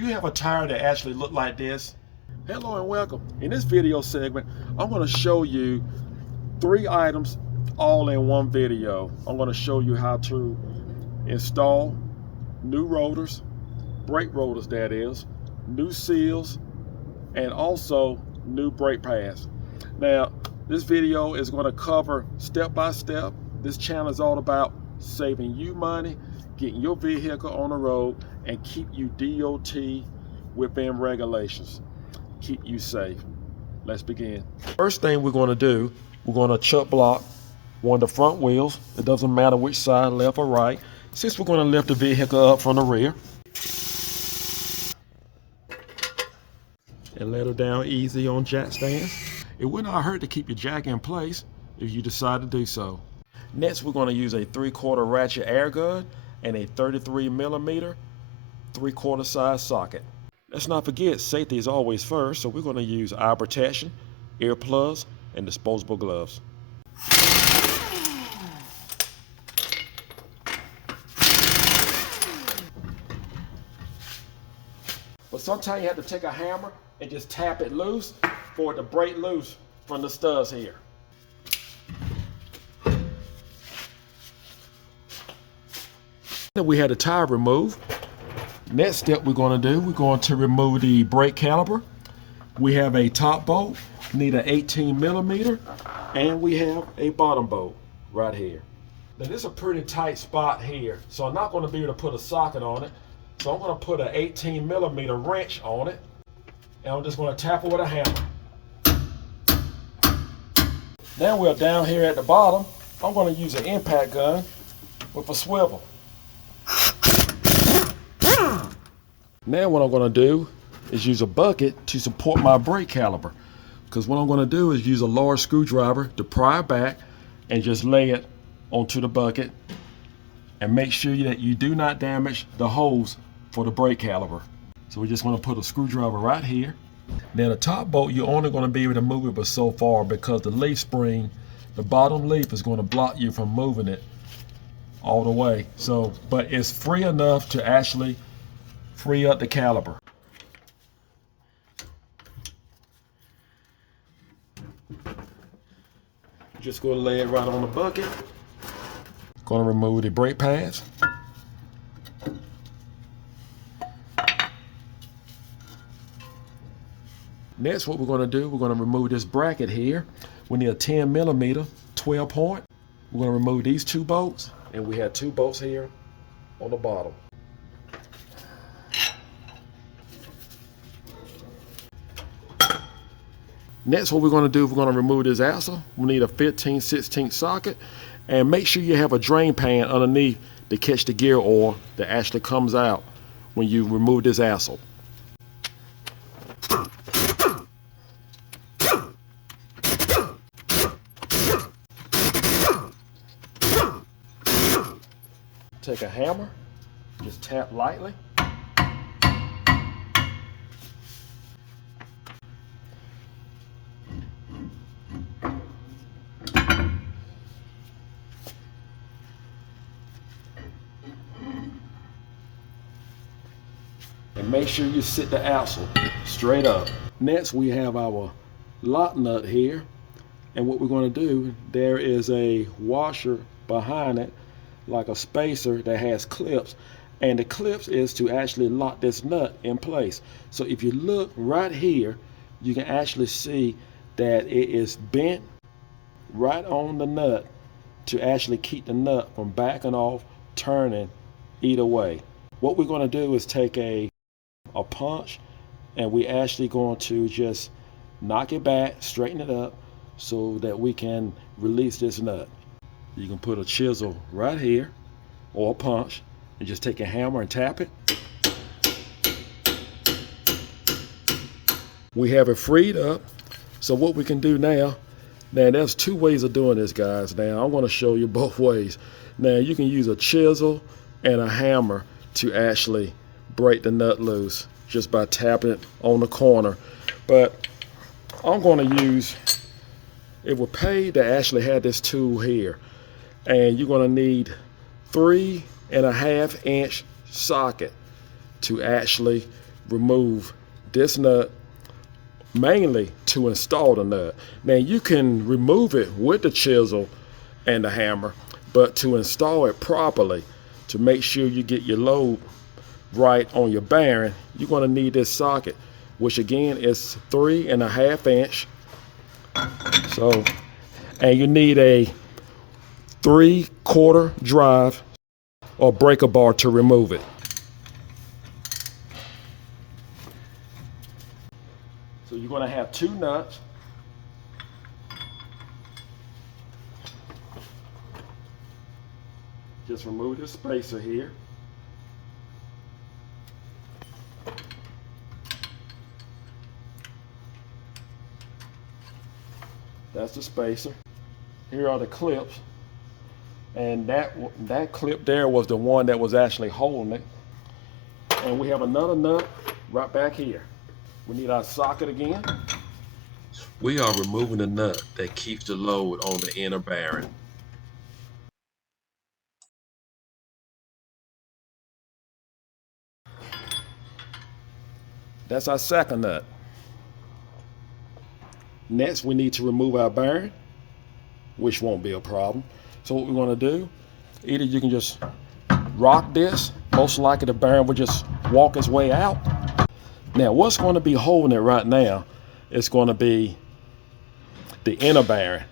you have a tire that actually look like this? Hello and welcome. In this video segment, I'm going to show you 3 items all in one video. I'm going to show you how to install new rotors, brake rotors that is, new seals, and also new brake pads. Now, this video is going to cover step by step. This channel is all about saving you money, getting your vehicle on the road, and keep you DOT within regulations. Keep you safe. Let's begin. First thing we're going to do, we're going to chuck block one of the front wheels. It doesn't matter which side, left or right, since we're going to lift the vehicle up from the rear. And let her down easy on jack stands. It would not hurt to keep your jack in place if you decide to do so. Next, we're going to use a 3/4 ratchet air gun and a 33mm 3/4 size socket. Let's not forget, safety is always first, so we're going to use eye protection, earplugs, and disposable gloves. But sometimes you have to take a hammer and just tap it loose for it to break loose from the studs here. Then we had the tire removed. Next step we're going to do, we're going to remove the brake caliper. We have a top bolt, need an 18mm, and we have a bottom bolt right here. Now this is a pretty tight spot here, so I'm not going to be able to put a socket on it. So I'm going to put an 18mm wrench on it, and I'm just going to tap it with a hammer. Now we're down here at the bottom. I'm going to use an impact gun with a swivel. Now what I'm going to do is use a bucket to support my brake caliper, because what I'm going to do is use a large screwdriver to pry it back and just lay it onto the bucket, and make sure that you do not damage the hose for the brake caliper. So we're just going to put a screwdriver right here. Now the top bolt, you're only going to be able to move it but so far, because the leaf spring, the bottom leaf, is going to block you from moving it all the way. So, but it's free enough to actually free up the caliper. Just going to lay it right on the bucket. Going to remove the brake pads. Next, what we're going to do, we're going to remove this bracket here. We need a 10mm 12 point. We're going to remove these 2 bolts, and we have 2 bolts here on the bottom. Next, what we're going to do, we're going to remove this axle. We need a 15/16 socket, and make sure you have a drain pan underneath to catch the gear oil that actually comes out when you remove this axle. Take a hammer, just tap lightly. And make sure you sit the axle straight up. Next, we have our lock nut here. And what we're going to do, there is a washer behind it, like a spacer that has clips. And the clips is to actually lock this nut in place. So if you look right here, you can actually see that it is bent right on the nut to actually keep the nut from backing off, turning either way. What we're going to do is take a punch, and we actually going to just knock it back, straighten it up, so that we can release this nut. You can put a chisel right here or a punch and just take a hammer and tap it. We have it freed up. So what we can do now there's 2 ways of doing this, guys. Now I'm going to show you both ways. Now you can use a chisel and a hammer to actually break the nut loose just by tapping it on the corner. But I'm going to use, it would pay to actually have this tool here. And you're going to need 3.5 inch socket to actually remove this nut mainly to install the nut. Now you can remove it with the chisel and the hammer, but to install it properly, to make sure you get your load right on your bearing, you're going to need this socket, which again is 3.5 inch. So, and you need a 3/4 drive or breaker bar to remove it. So you're going to have 2 nuts. Just remove this spacer here. That's the spacer. Here are the clips. And that clip there was the one that was actually holding it. And we have another nut right back here. We need our socket again. We are removing the nut that keeps the load on the inner bearing. That's our second nut. Next, we need to remove our bearing, which won't be a problem. So what we're going to do, either you can just rock this, most likely the bearing will just walk its way out. Now what's going to be holding it right now is going to be the inner bearing.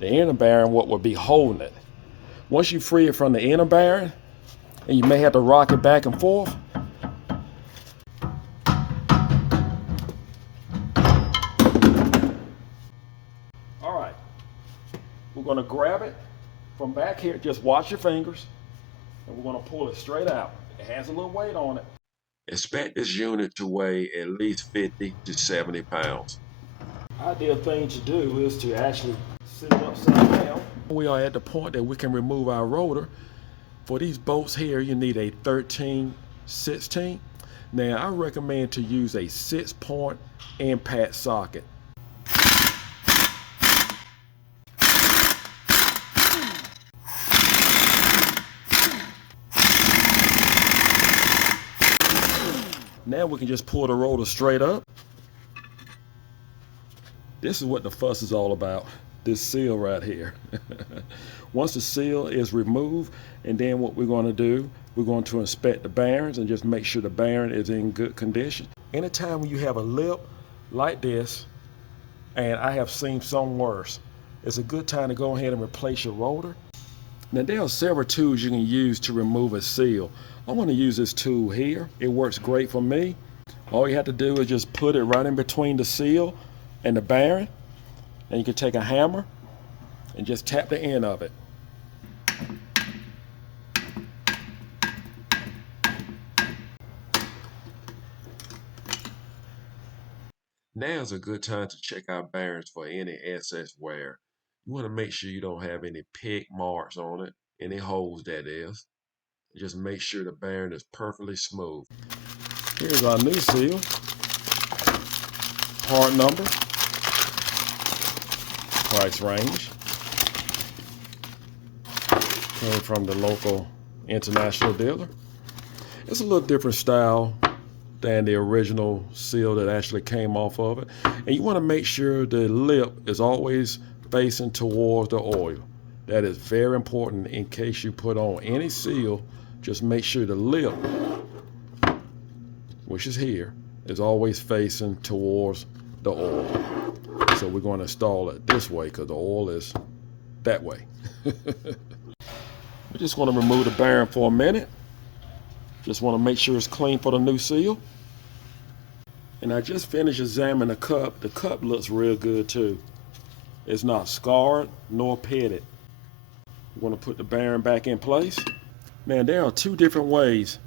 The inner bearing, what will be holding it. Once you free it from the inner bearing, and you may have to rock it back and forth, all right, we're going to grab it from back here. Just watch your fingers, and we're going to pull it straight out. It has a little weight on it. Expect this unit to weigh at least 50 to 70 pounds. Ideal thing to do is to actually sit it upside down. We are at the point that we can remove our rotor. For these bolts here, you need a 13/16. Now I recommend to use a 6-point impact socket. Now we can just pull the rotor straight up. This is what the fuss is all about, this seal right here. Once the seal is removed, and then what we're going to do, we're going to inspect the bearings and just make sure the bearing is in good condition. Anytime when you have a lip like this, and I have seen some worse, it's a good time to go ahead and replace your rotor. Now there are several tools you can use to remove a seal. I'm going to use this tool here. It works great for me. All you have to do is just put it right in between the seal and the bearing, and you can take a hammer and just tap the end of it. Now is a good time to check our bearings for any excess wear. You want to make sure you don't have any pick marks on it, any holes that is. Just make sure the bearing is perfectly smooth. Here's our new seal. Part number, price range. Came from the local international dealer. It's a little different style than the original seal that actually came off of it. And you want to make sure the lip is always facing towards the oil. That is very important in case you put on any seal. Just make sure the lip, which is here, is always facing towards the oil. So we're going to install it this way because the oil is that way. We just want to remove the bearing for a minute. Just want to make sure it's clean for the new seal. And I just finished examining the cup. The cup looks real good too. It's not scarred nor pitted. We're going to put the bearing back in place. Now there are 2 different ways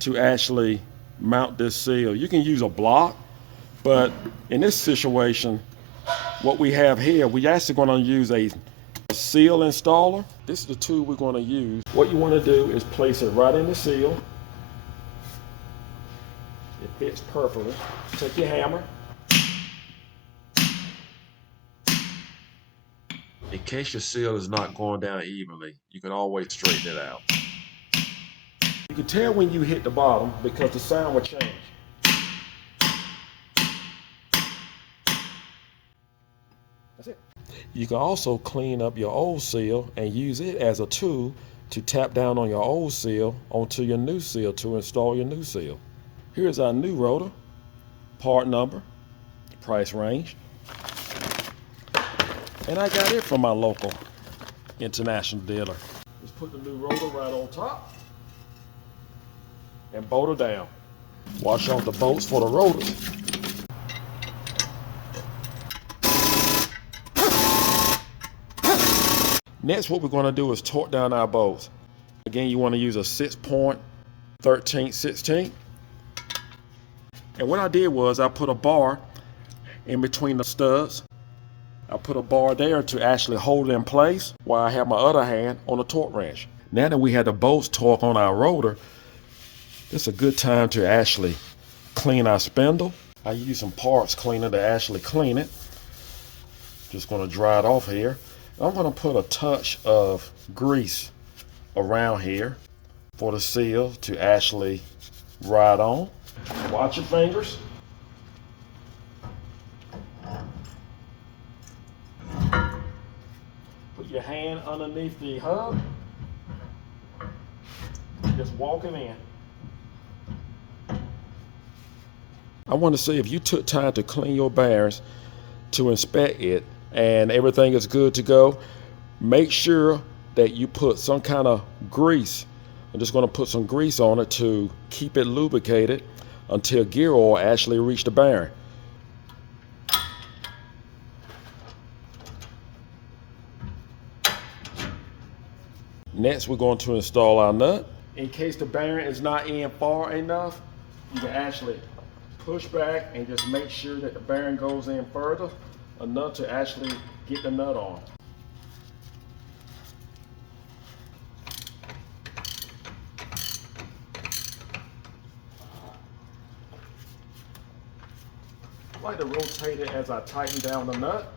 to actually mount this seal. You can use a block, but in this situation, what we have here, we're actually going to use a seal installer. This is the tool we're going to use. What you want to do is place it right in the seal. It fits perfectly. Take your hammer. In case your seal is not going down evenly, you can always straighten it out. You can tell when you hit the bottom because the sound will change. That's it. You can also clean up your old seal and use it as a tool to tap down on your old seal onto your new seal to install your new seal. Here's our new rotor, part number, price range, and I got it from my local international dealer. Just put the new rotor right on top and bolt her down. Wash off the bolts for the rotors. Next, what we're going to do is torque down our bolts. Again, you want to use a 6.13/16. And what I did was I put a bar in between the studs. I put a bar there to actually hold it in place while I have my other hand on the torque wrench. Now that we have the bolts torqued on our rotor, it's a good time to actually clean our spindle. I use some parts cleaner to actually clean it. Just going to dry it off here. I'm going to put a touch of grease around here for the seal to actually ride on. Watch your fingers. Put your hand underneath the hub. Just walk it in. I want to see if you took time to clean your bearings to inspect it and everything is good to go. Make sure that you put some kind of grease. I'm just going to put some grease on it to keep it lubricated until gear oil actually reach the bearing. Next, we're going to install our nut. In case the bearing is not in far enough, you can actually push back and just make sure that the bearing goes in further enough to actually get the nut on. I like to rotate it as I tighten down the nut.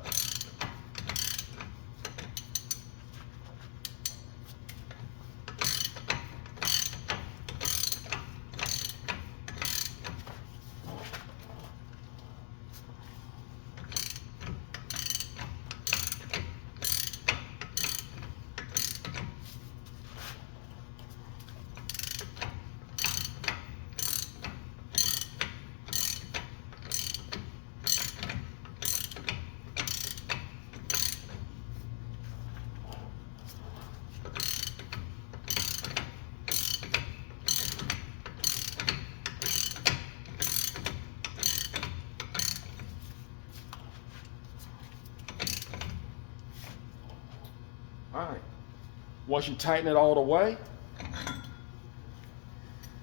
All right, once you tighten it all the way,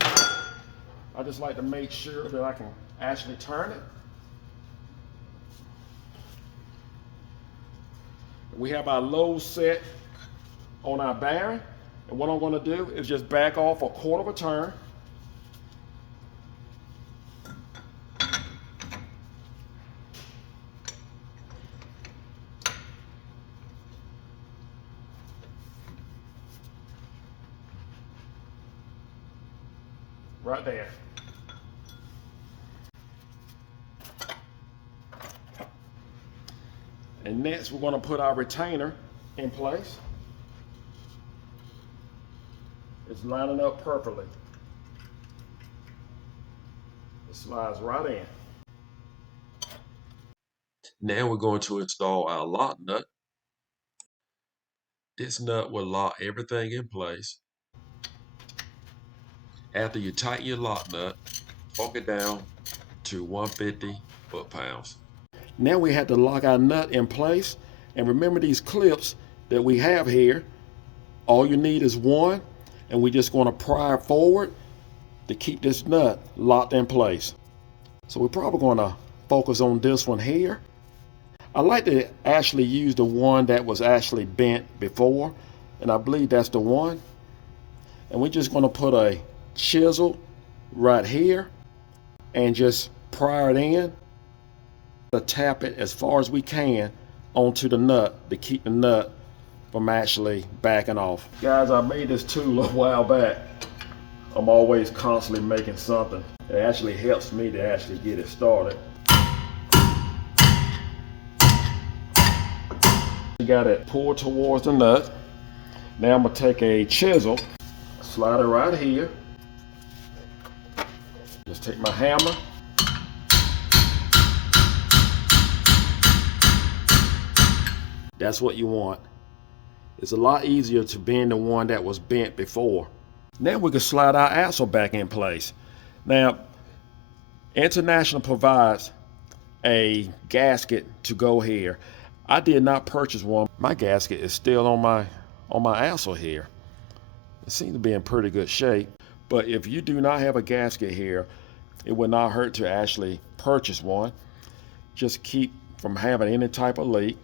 I just like to make sure that I can actually turn it. We have our load set on our bearing, and what I'm going to do is just back off a quarter of a turn. Right there. And next we're going to put our retainer in place. It's lining up perfectly. It slides right in. Now we're going to install our lock nut. This nut will lock everything in place. After you tighten your lock nut, torque it down to 150 foot-pounds. Now we have to lock our nut in place, and remember these clips that we have here. All you need is one, and we're just going to pry it forward to keep this nut locked in place. So we're probably going to focus on this one here. I like to actually use the one that was actually bent before, and I believe that's the one. And we're just going to put a chisel right here and just pry it in. To tap it as far as we can onto the nut to keep the nut from actually backing off. Guys, I made this tool a while back. I'm always constantly making something. It actually helps me to actually get it started. You got it pulled towards the nut. Now I'm gonna take a chisel, slide it right here. Just take my hammer. That's what you want. It's a lot easier to bend the one that was bent before. Now we can slide our axle back in place. Now, International provides a gasket to go here. I did not purchase one. My gasket is still on my axle here. It seems to be in pretty good shape. But if you do not have a gasket here, it would not hurt to actually purchase one. Just keep from having any type of leak.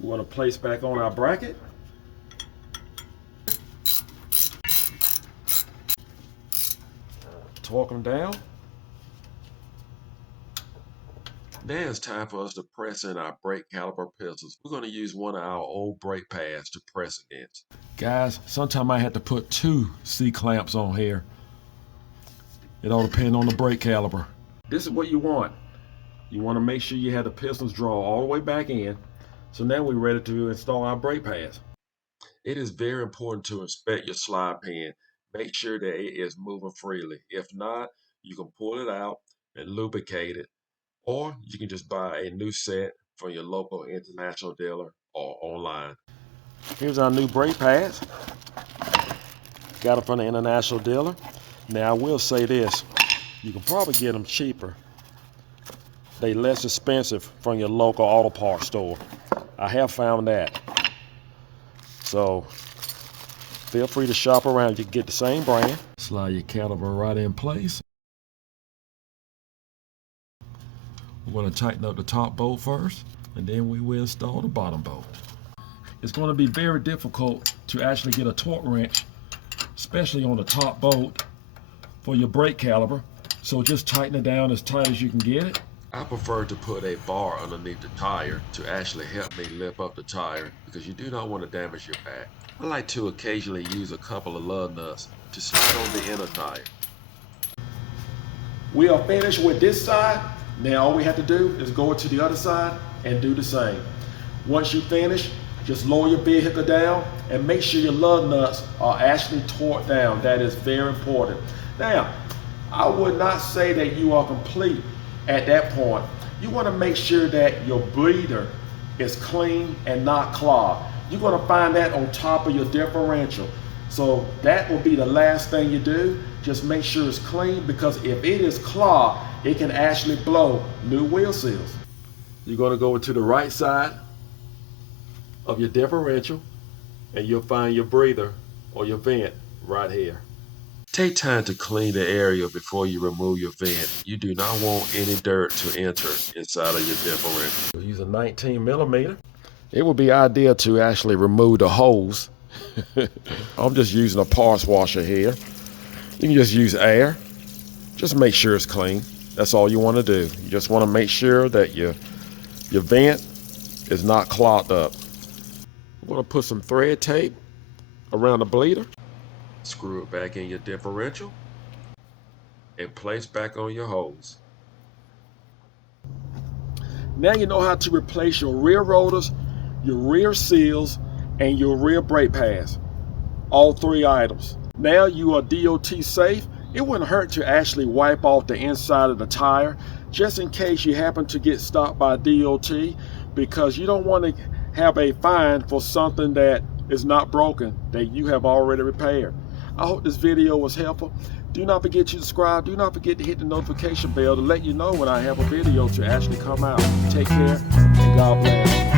We want to place back on our bracket. Torque them down. Now it's time for us to press in our brake caliper pistons. We're going to use one of our old brake pads to press against. Guys, sometimes I have to put 2 C-clamps on here. It all depends on the brake caliper. This is what you want. You want to make sure you have the pistons draw all the way back in. So now we're ready to install our brake pads. It is very important to inspect your slide pan. Make sure that it is moving freely. If not, you can pull it out and lubricate it. Or you can just buy a new set from your local International dealer or online. Here's our new brake pads. Got them from the International dealer. Now I will say this, you can probably get them cheaper. They're less expensive from your local auto parts store. I have found that. So feel free to shop around. You can get the same brand. Slide your caliper right in place. We're going to tighten up the top bolt first, and then we will install the bottom bolt. It's going to be very difficult to actually get a torque wrench, especially on the top bolt, for your brake caliper. So just tighten it down as tight as you can get it. I prefer to put a bar underneath the tire to actually help me lift up the tire because you do not want to damage your back. I like to occasionally use a couple of lug nuts to slide on the inner tire. We are finished with this side. Now all we have to do is go to the other side and do the same. Once you finish, just lower your vehicle down and make sure your lug nuts are actually torqued down. That is very important. Now, I would not say that you are complete at that point. You want to make sure that your bleeder is clean and not clogged. You're going to find that on top of your differential. So that will be the last thing you do. Just make sure it's clean, because if it is clogged, it can actually blow new wheel seals. You're going to go to the right side of your differential and you'll find your breather or your vent right here. Take time to clean the area before you remove your vent. You do not want any dirt to enter inside of your differential. We'll use a 19 millimeter. It would be ideal to actually remove the hose. I'm just using a parts washer here. You can just use air. Just make sure it's clean. That's all you want to do. You just want to make sure that your vent is not clogged up. I'm going to put some thread tape around the bleeder. Screw it back in your differential and place back on your hose. Now you know how to replace your rear rotors, your rear seals, and your rear brake pads. All 3 items. Now you are DOT safe. It wouldn't hurt to actually wipe off the inside of the tire just in case you happen to get stopped by DOT, because you don't want to have a fine for something that is not broken that you have already repaired. I hope this video was helpful. Do not forget to subscribe. Do not forget to hit the notification bell to let you know when I have a video to actually come out. Take care and God bless.